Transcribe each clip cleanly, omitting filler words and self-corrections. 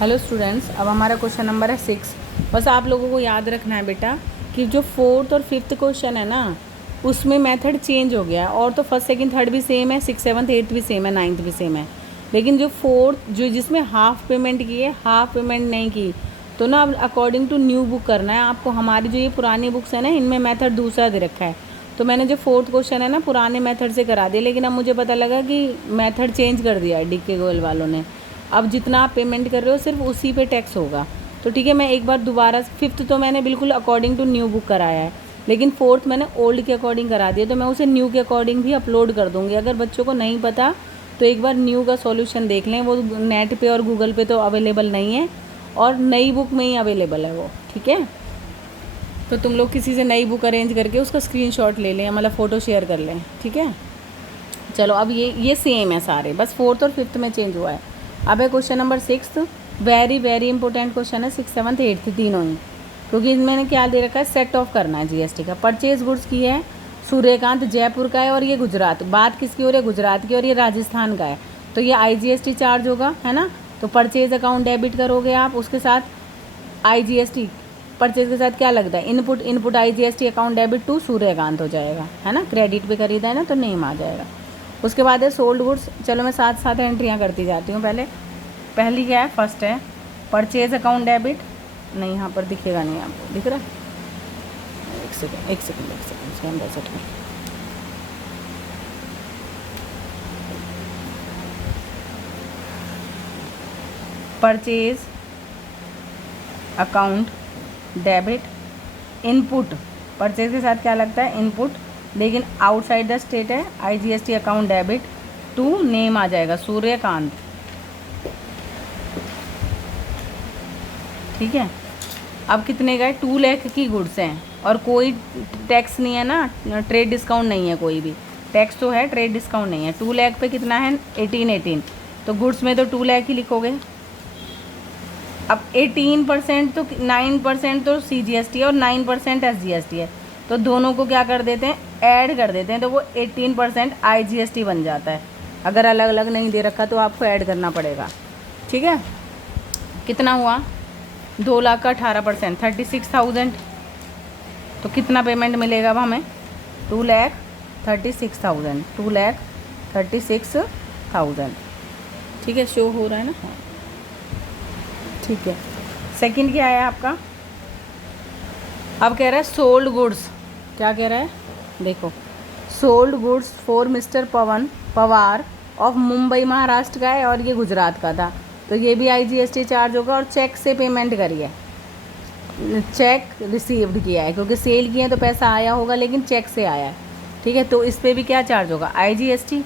Hello students, अब हमारा question number है 6। बस आप लोगों को याद रखना है बेटा कि जो फोर्थ और फिफ्थ क्वेश्चन है ना, उसमें मेथड चेंज हो गया है। और तो फर्स्ट सेकंड थर्ड भी सेम है, सिक्स सेवन्थ एट्थ भी सेम है, नाइन्थ भी सेम है। लेकिन जो फोर्थ जो जिसमें हाफ पेमेंट की है, हाफ पेमेंट नहीं की, तो ना अब अकॉर्डिंग टू न्यू बुक करना है आपको। हमारी जो ये पुरानी बुक्स है ना, इनमें मेथड दूसरा दे रखा है। तो मैंने जो फोर्थ क्वेश्चन है ना पुराने मेथड से करा दिया, लेकिन अब मुझे पता लगा कि मेथड चेंज कर दिया है DK गोयल वालों ने। अब जितना आप पेमेंट कर रहे हो सिर्फ उसी पे टैक्स होगा। तो ठीक है, मैं एक बार दोबारा, फिफ्थ तो मैंने बिल्कुल अकॉर्डिंग टू न्यू बुक कराया है, लेकिन फोर्थ मैंने ओल्ड के अकॉर्डिंग करा दिया, तो मैं उसे न्यू के अकॉर्डिंग भी अपलोड कर दूँगी। अगर बच्चों को नहीं पता तो एक बार न्यू का सॉल्यूशन देख लें, वो नेट पे और गूगल पे तो अवेलेबल नहीं है, और नई बुक में ही अवेलेबल है वो। ठीक है, तो तुम लोग किसी से नई बुक अरेंज करके उसका स्क्रीनशॉट ले लें, मतलब फ़ोटो शेयर कर लें। ठीक है, चलो अब ये सेम है सारे, बस फोर्थ और फिफ्थ में चेंज हुआ है। अब है question number 6। Very very important question है, सिक्स सेवन्थ एट्थ तीनों ही, क्योंकि मैंने क्या दे रखा है, सेट ऑफ करना है GST का। परचेज गुड्स की है सूर्यकांत, जयपुर का है, और ये गुजरात। बात किसकी हो रही है? गुजरात की, और ये राजस्थान का है। तो ये IGST चार्ज होगा, है ना। तो परचेज अकाउंट डेबिट करोगे आप, उसके साथ IGST, परचेज के साथ क्या लगता है? Input IGST account debit to Suryakant हो जाएगा, है ना। क्रेडिट पे खरीदा है ना, तो नेम आ जाएगा। उसके बाद है सोल्ड गुड्स। चलो मैं साथ साथ एंट्रियाँ करती जाती हूँ। पहली क्या है? फर्स्ट है परचेज अकाउंट डेबिट। नहीं, यहाँ पर दिखेगा नहीं, आपको दिख रहा है? एक सेकेंड इसके अंदर सेट कर। Purchase account debit input, purchase के साथ क्या लगता है? इनपुट, लेकिन आउटसाइड द स्टेट है IGST account debit to name आ जाएगा सूर्यकांत। ठीक है, अब कितने का है? 2 लाख की गुड्स हैं, और कोई टैक्स नहीं है ना, ट्रेड डिस्काउंट नहीं है, कोई भी टैक्स तो है, ट्रेड डिस्काउंट नहीं है। 2 लाख पे कितना है? 18। तो गुड्स में तो 2 लाख ही लिखोगे। अब 18% तो 9% तो CGST है और 9% SGST है, तो दोनों को क्या कर देते हैं? ऐड कर देते हैं, तो वो 18% IGST बन जाता है। अगर अलग अलग नहीं दे रखा तो आपको ऐड करना पड़ेगा। ठीक है, कितना हुआ? 2 लाख का 18%, 36,000। तो कितना पेमेंट मिलेगा अब हमें? 2,36,000, 2,36,000। ठीक है, शो हो रहा है ना? हाँ, ठीक है। सेकंड क्या है आपका? अब कह रहा है सोल्ड गुड्स। क्या कह रहा है? देखो, sold goods for mister Pawar of Mumbai, Maharashtra का है, और ये गुजरात का था, तो ये भी IGST चार्ज होगा। और चेक से पेमेंट करी है, चेक रिसीव्ड किया है, क्योंकि सेल किए हैं तो पैसा आया होगा, लेकिन चेक से आया है। ठीक है, तो इस पर भी क्या चार्ज होगा? IGST।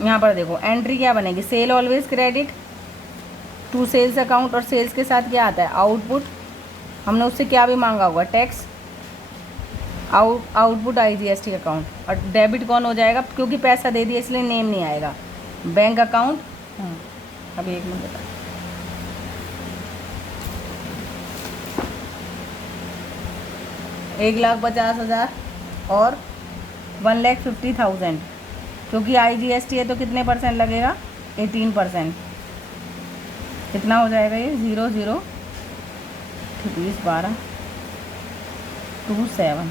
यहाँ पर देखो एंट्री क्या बनेगी? Sale always credit to sales account, और सेल्स के साथ क्या आता है? आउटपुट। हमने उससे क्या भी मांगा होगा? टैक्स। Output IGST account. और डेबिट कौन हो जाएगा? क्योंकि पैसा दे दिया इसलिए नेम नहीं आएगा। Bank account. अभी एक मिनट बता, 1,50,000 और 1,50,000, क्योंकि IGST है तो कितने परसेंट लगेगा? 18%। कितना हो जाएगा ये? 0 0 30 12 27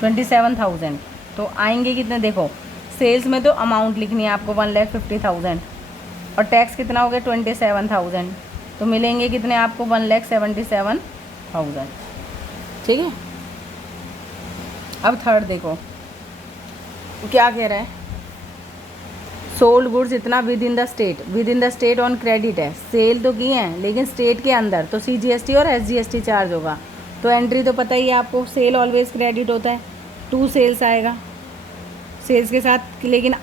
27,000। तो आएंगे कितने? देखो, सेल्स में तो अमाउंट लिखनी है आपको 1,50,000, और टैक्स कितना हो गया? 27,000। तो मिलेंगे कितने आपको? 1,77,000। ठीक है, अब थर्ड देखो क्या कह रहा है। सोल्ड गुड्स इतना with in the state on credit है, सेल तो किए हैं लेकिन स्टेट के अंदर, तो CGST और SGST चार्ज होगा। तो एंट्री तो पता ही है आपको, सेल ऑलवेज क्रेडिट होता है, 2 सेल्स आएगा सेल्स के साथ, लेकिन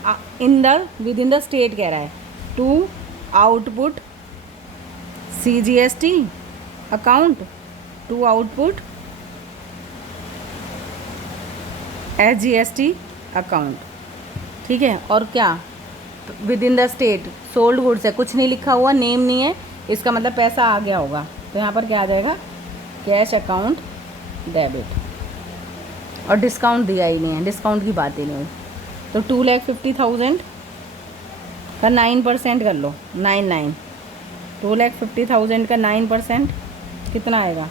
विद इन द स्टेट कह रहा है। 2 output CGST account, 2 output SGST account. ठीक है, और क्या? With in the state sold goods है, कुछ नहीं लिखा हुआ, नेम नहीं है, इसका मतलब पैसा आ गया होगा। तो यहाँ पर क्या आ जाएगा? Cash account debit. और डिस्काउंट दिया ही नहीं है, डिस्काउंट की बात ही नहीं हुई। तो 2,50,000 का 9% कर लो, 99 2,50,000 का 9% कितना आएगा?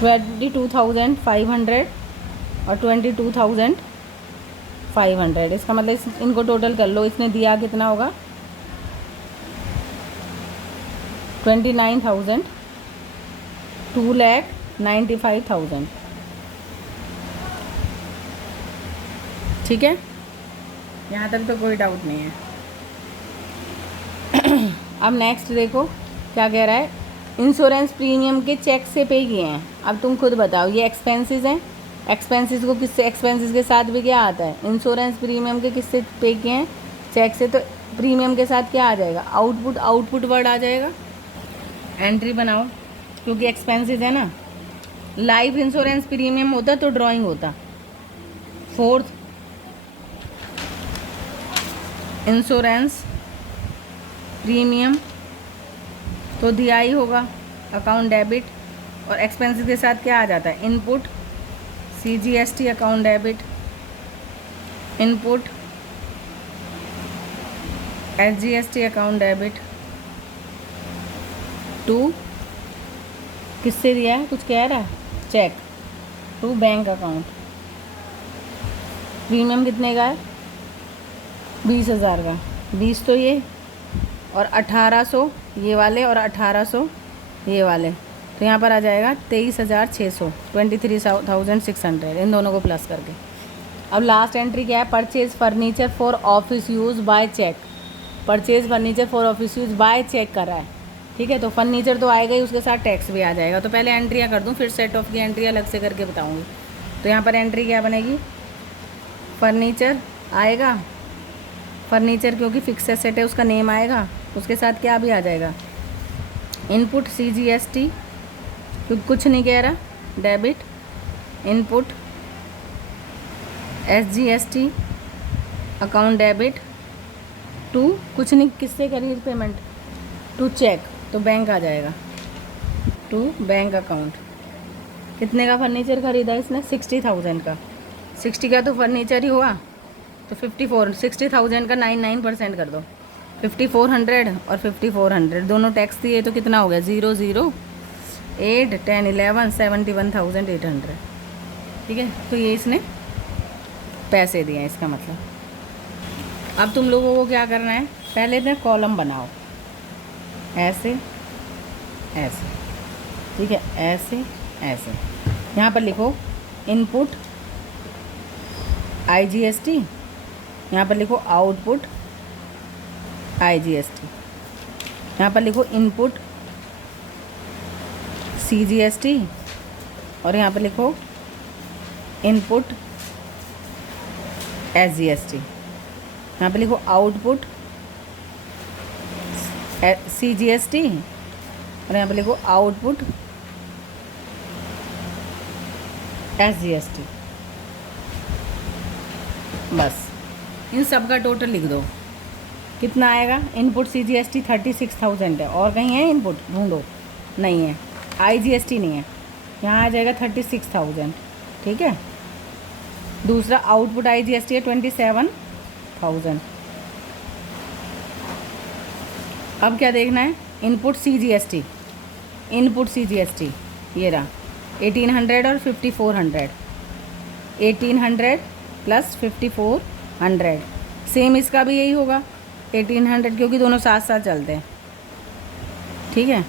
22,500 और 22,500। इसका मतलब इनको टोटल कर लो, इसने दिया कितना होगा? 29,000, 2,95,000। ठीक है, यहाँ तक तो कोई डाउट नहीं है। अब नेक्स्ट देखो क्या कह रहा है, इंश्योरेंस प्रीमियम के चेक से पे किए हैं। अब तुम खुद बताओ, ये एक्सपेंसेस हैं, एक्सपेंसेस को किससे, एक्सपेंसेस के साथ भी क्या आता है? इंश्योरेंस प्रीमियम के किससे पे किए हैं? चेक से। तो प्रीमियम के साथ क्या आ जाएगा? आउटपुट, आउटपुट वर्ड आ जाएगा। एंट्री बनाओ, क्योंकि एक्सपेंसेस है ना। लाइफ इंश्योरेंस प्रीमियम होता तो ड्राइंग होता। फोर्थ, इंश्योरेंस प्रीमियम तो दिया ही होगा, अकाउंट डेबिट। और एक्सपेंसेस के साथ क्या आ जाता है? Input, CGST account debit, input SGST account debit. To किससे दिया है? कुछ कह रहा है? Cheque to bank account. Premium कितने का है? 20,000 का। 20 तो ये, और 1800 ये वाले, और 1800 ये वाले, तो यहाँ पर आ जाएगा 23,600, 23,600, इन दोनों को प्लस करके। अब लास्ट एंट्री क्या है? Purchase furniture for office use by cheque. Purchase furniture for office use by cheque कर रहा है। ठीक है, तो फर्नीचर तो आएगा ही, उसके साथ टैक्स भी आ जाएगा। तो पहले एंट्रियाँ कर दूँ, फिर सेट ऑफ की एंट्री अलग से करके बताऊँगी। तो यहाँ पर एंट्री क्या बनेगी? फर्नीचर आएगा, फर्नीचर क्योंकि फिक्स एसेट है उसका नेम आएगा, उसके साथ क्या भी आ जाएगा? इनपुट CGST, क्योंकि कुछ नहीं कह रहा, debit. Input SGST account debit to, कुछ नहीं, किससे करी पेमेंट? टू चेक, तो बैंक आ जाएगा, टू बैंक अकाउंट। कितने का फर्नीचर खरीदा इसने? 60,000 का। 60 का तो फर्नीचर ही हुआ, तो 60,000 का 99% कर दो। 5,400 और 5,400 दोनों टैक्स दिए, तो कितना हो गया? 0, 0, 8, 10, 11, 71,800। ठीक है, तो ये इसने पैसे दिए हैं, इसका मतलब। अब तुम लोगों को क्या करना है? पहले इधर कॉलम बनाओ, ऐसे ऐसे, ठीक है, ऐसे ऐसे। यहाँ पर लिखो इनपुट IGST, यहाँ पर लिखो आउटपुट IGST, यहाँ पर लिखो इनपुट CGST, और यहाँ पर लिखो इनपुट SGST, यहाँ पर लिखो आउटपुट CGST, और यहाँ पर लिखो आउटपुट SGST। बस इन सब का टोटल लिख दो, कितना आएगा? इनपुट CGST 36,000 है, और कहीं है इनपुट? ढूंढो, नहीं है। IGST नहीं है, यहाँ आ जाएगा 36,000। ठीक है, दूसरा आउटपुट IGST है 27,000। अब क्या देखना है? इनपुट CGST, इनपुट CGST ये रहा 1,800 और 5,400, 1,800 प्लस 5,400। सेम इसका भी यही होगा 1,800, क्योंकि दोनों साथ साथ चलते हैं। ठीक है,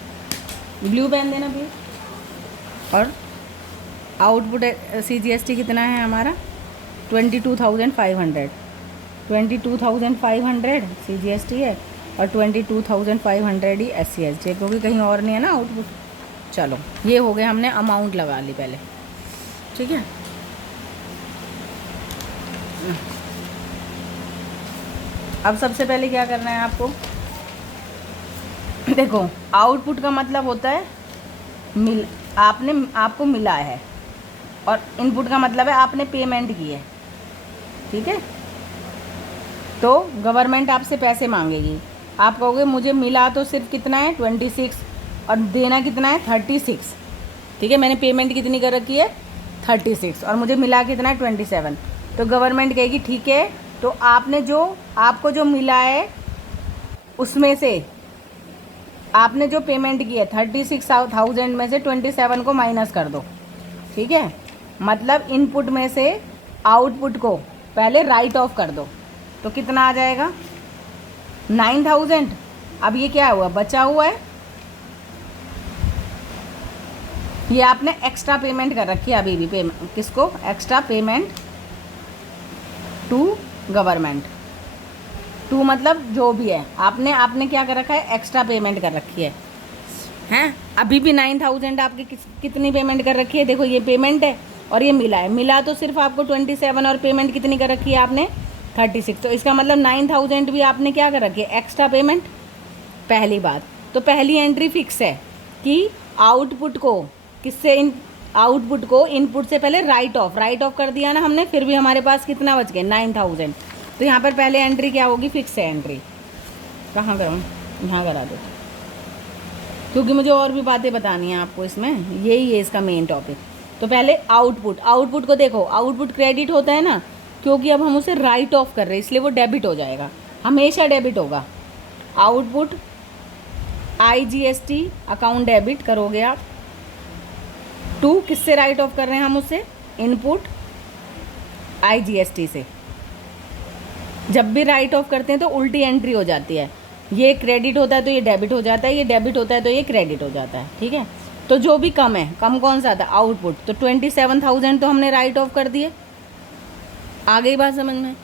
ब्लू पेन देना प्लीज। और आउटपुट CGST कितना है हमारा? 22,500, 22,500 CGST है, और 22,500 ही SCST है, क्योंकि कहीं और नहीं है ना आउटपुट। चलो, ये हो गया, हमने अमाउंट लगा ली पहले। ठीक है, अब सबसे पहले क्या करना है आपको? देखो, आउटपुट का मतलब होता है आपको मिला है, और इनपुट का मतलब है आपने पेमेंट की है। ठीक है, तो गवर्नमेंट आपसे पैसे मांगेगी, आप कहोगे मुझे मिला तो सिर्फ कितना है? 26, और देना कितना है? 36। ठीक है, मैंने पेमेंट कितनी कर रखी है? 36, और मुझे मिला कितना है? 27। तो गवर्नमेंट कहेगी ठीक है, तो आपने जो आपको जो मिला है उसमें से आपने जो पेमेंट की है 36,000 में से 27 को माइनस कर दो, ठीक है। मतलब इनपुट में से आउटपुट को पहले राइट ऑफ कर दो, तो कितना आ जाएगा 9,000। अब ये क्या हुआ, बचा हुआ है, ये आपने एक्स्ट्रा पेमेंट कर रखी है अभी भी। पेमेंट किसको, extra payment to government. To मतलब जो भी है, आपने क्या कर रखा है, एक्स्ट्रा पेमेंट कर रखी है, हैं। अभी भी 9,000 आपकी कितनी पेमेंट कर रखी है, देखो ये पेमेंट है और ये मिला है। मिला तो सिर्फ आपको 27 और पेमेंट कितनी कर रखी है आपने 36। तो इसका मतलब 9,000 भी आपने क्या कर रखी है, एक्स्ट्रा पेमेंट। पहली बात तो पहली एंट्री फिक्स है कि आउटपुट को आउटपुट को इनपुट से पहले राइट ऑफ कर दिया ना हमने, फिर भी हमारे पास कितना बच गया 9,000। तो यहाँ पर पहले एंट्री क्या होगी, फिक्स है एंट्री। कहाँ करूँ, यहाँ करा दो, क्योंकि मुझे और भी बातें बतानी है आपको इसमें, यही है इसका मेन टॉपिक। तो पहले आउटपुट को देखो, आउटपुट क्रेडिट होता है ना, क्योंकि अब हम उसे राइट ऑफ कर रहे हैं इसलिए वो डेबिट हो जाएगा, हमेशा डेबिट होगा। आउटपुट IGST अकाउंट डेबिट करोगे आप। टू किससे राइट ऑफ कर रहे हैं हम उससे, इनपुट IGST से। जब भी राइट ऑफ करते हैं तो उल्टी एंट्री हो जाती है, ये क्रेडिट होता है तो ये डेबिट हो जाता है, ये डेबिट होता है तो ये क्रेडिट हो जाता है, ठीक है। तो जो भी कम है, कम कौन सा था, आउटपुट। तो 27,000 तो हमने राइट ऑफ कर दिए। आ गई बात समझ में।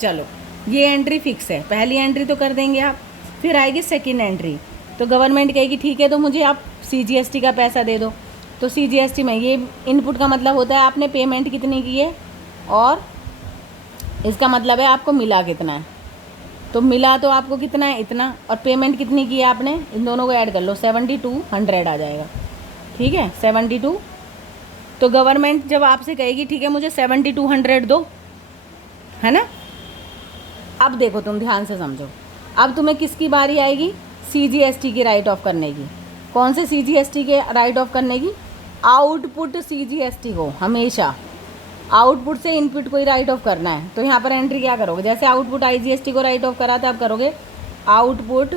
चलो ये एंट्री फिक्स है, पहली एंट्री तो कर देंगे आप। फिर आएगी सेकेंड एंट्री, तो गवर्नमेंट कहेगी ठीक है तो मुझे आप CGST का पैसा दे दो। तो CGST में ये इनपुट का मतलब होता है आपने पेमेंट कितनी की है, और इसका मतलब है आपको मिला कितना है। तो मिला तो आपको कितना है, इतना, और पेमेंट कितनी की है आपने, इन दोनों को ऐड कर लो, 7200 आ जाएगा, ठीक है 72। तो गवर्नमेंट जब आपसे कहेगी ठीक है मुझे 7200 दो, है ना। अब देखो तुम ध्यान से समझो, अब तुम्हें किसकी बारी आएगी, CGST की राइट ऑफ करने की। कौन से CGST के राइट ऑफ करने की, आउटपुट CGST को, हमेशा आउटपुट से इनपुट को ही राइट ऑफ करना है। तो यहाँ पर एंट्री क्या करोगे, जैसे आउटपुट IGST को राइट ऑफ करा था, आप करोगे output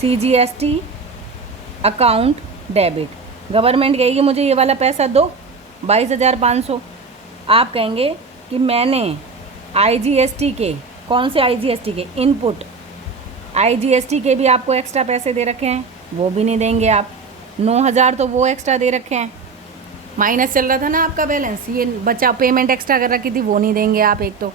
CGST account debit. Government कहेगी मुझे ये वाला पैसा दो 22,500। आप कहेंगे कि मैंने IGST के, कौन से IGST के, इनपुट IGST के भी आपको एक्स्ट्रा पैसे दे रखे हैं, वो भी नहीं देंगे आप। 9,000 तो वो एक्स्ट्रा दे रखे हैं, माइनस चल रहा था ना आपका बैलेंस, ये बचा पेमेंट एक्स्ट्रा कर रखी थी, वो नहीं देंगे आप एक तो,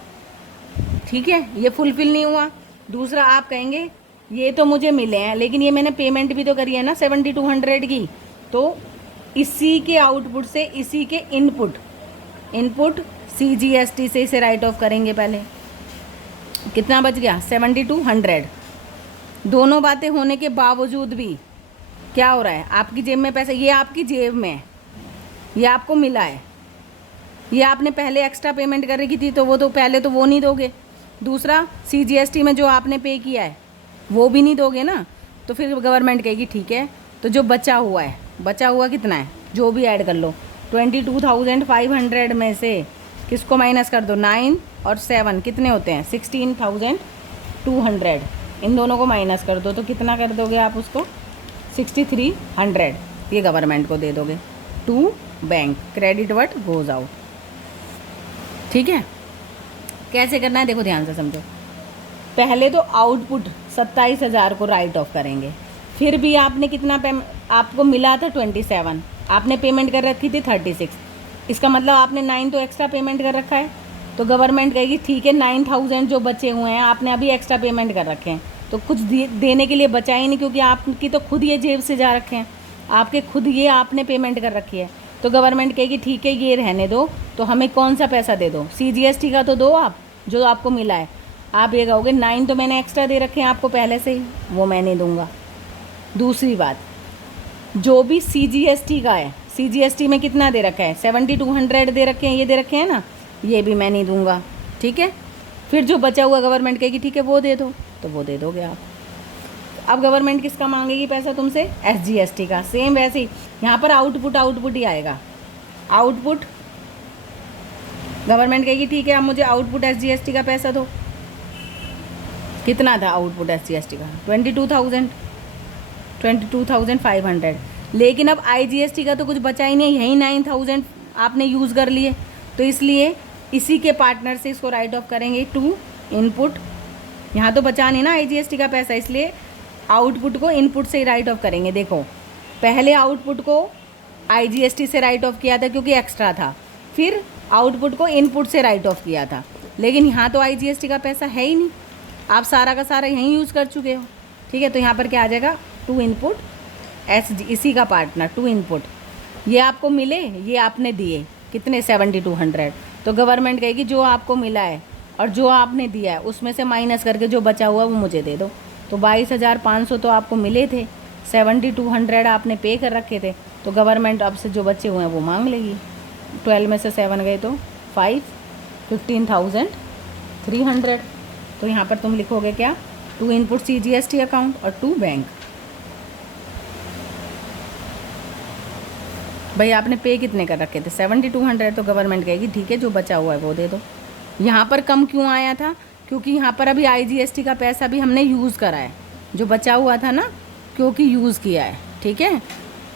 ठीक है, ये फुलफिल नहीं हुआ। दूसरा आप कहेंगे ये तो मुझे मिले हैं लेकिन ये मैंने पेमेंट भी तो करी है ना 7200 की, तो इसी के आउटपुट से इसी के इनपुट CGST से इसे राइट ऑफ करेंगे। पहले कितना बच गया 7200। दोनों बातें होने के बावजूद भी क्या हो रहा है, आपकी जेब में पैसा, ये आपकी जेब में है, ये आपको मिला है, ये आपने पहले एक्स्ट्रा पेमेंट कर रखी थी तो वो तो पहले तो वो नहीं दोगे। दूसरा CGST में जो आपने पे किया है वो भी नहीं दोगे ना। तो फिर गवर्नमेंट कहेगी ठीक है, तो जो बचा हुआ कितना है, जो भी ऐड कर लो, 22,500 में से किसको माइनस कर दो, 9 और 7 कितने होते हैं 16,200, इन दोनों को माइनस कर दो, तो कितना कर दोगे आप उसको 6,300, ये गवर्नमेंट को दे दोगे to bank. Credit word goes out, ठीक है। कैसे करना है देखो ध्यान से समझो। पहले तो आउटपुट 27,000 को राइट ऑफ करेंगे, फिर भी आपने कितना आपको मिला था 27, आपने पेमेंट कर रखी थी 36, इसका मतलब आपने 9 तो एक्स्ट्रा पेमेंट कर रखा है। तो गवर्नमेंट कहेगी ठीक है 9,000 जो बचे हुए हैं आपने अभी एक्स्ट्रा पेमेंट कर रखे हैं, तो कुछ देने के लिए बचा ही नहीं, क्योंकि आपकी तो खुद ये जेब से जा रखे हैं, आपके खुद ये आपने पेमेंट कर रखी है। तो गवर्नमेंट कहेगी ठीक है ये रहने दो, तो हमें कौन सा पैसा दे दो, CGST का तो दो आप, जो आपको मिला है। आप ये कहोगे 9 तो मैंने एक्स्ट्रा दे रखे हैं आपको पहले से ही, वो मैं नहीं दूंगा। दूसरी बात, जो भी CGST का है, CGST में कितना दे रखा है 7200 दे रखे हैं, ये दे रखे हैं ना, ये भी मैं नहीं दूंगा, ठीक है। फिर जो बचा हुआ गवर्नमेंट कहेगी ठीक है वो दे दो, तो वो दे दोगे आप। अब गवर्नमेंट किसका मांगेगी पैसा तुमसे, SGST का। सेम वैसे ही यहाँ पर आउटपुट ही आएगा, आउटपुट गवर्नमेंट कहेगी ठीक है अब मुझे आउटपुट SGST का पैसा दो। कितना था आउटपुट SGST का? 22,500। लेकिन अब IGST का तो कुछ बचा ही नहीं, यही 9,000 आपने यूज़ कर लिए, तो इसलिए इसी के पार्टनर से इसको राइट ऑफ करेंगे टू इनपुट। यहाँ तो बचा नहीं ना IGST का पैसा, इसलिए आउटपुट को इनपुट से ही राइट ऑफ करेंगे। देखो पहले आउटपुट को IGST से राइट ऑफ किया था क्योंकि एक्स्ट्रा था, फिर आउटपुट को इनपुट से राइट ऑफ किया था, लेकिन यहाँ तो IGST का पैसा है ही नहीं, आप सारा का सारा यहीं यूज़ कर चुके हो। ठीक है, तो यहाँ पर क्या आ जाएगा? टू इनपुट इसी का पार्टनर टू इनपुट। ये आपको मिले, ये आपने दिए कितने? 7200। तो गवर्नमेंट कहेगी जो आपको मिला है और जो आपने दिया है उसमें से माइनस करके जो बचा हुआ वो मुझे दे दो। तो 22,500 तो आपको मिले थे, 7200 आपने पे कर रखे थे, तो गवर्नमेंट अब से जो बचे हुए हैं वो मांग लेगी। 12 में से 7 गए तो 5, 15,300। तो यहाँ पर तुम लिखोगे क्या? टू इनपुट CGST अकाउंट और टू बैंक। भाई आपने पे कितने कर रखे थे? 7200। तो गवर्नमेंट कहेगी ठीक है जो बचा हुआ है वो दे दो। यहाँ पर कम क्यों आया था? क्योंकि यहाँ पर अभी IGST का पैसा भी हमने यूज़ करा है, जो बचा हुआ था ना, क्योंकि यूज़ किया है। ठीक है,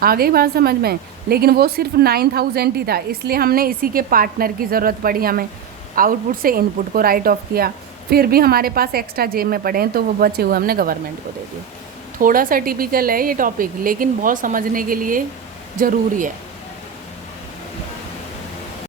आ गई बात समझ में? लेकिन वो सिर्फ 9,000 ही था, इसलिए हमने इसी के पार्टनर की ज़रूरत पड़ी हमें। आउटपुट से इनपुट को राइट ऑफ किया, फिर भी हमारे पास एक्स्ट्रा जेब में पड़े हैं तो वो बचे हुए हमने गवर्नमेंट को दे दिए। थोड़ा सा टिपिकल है ये टॉपिक, लेकिन बहुत समझने के लिए ज़रूरी है।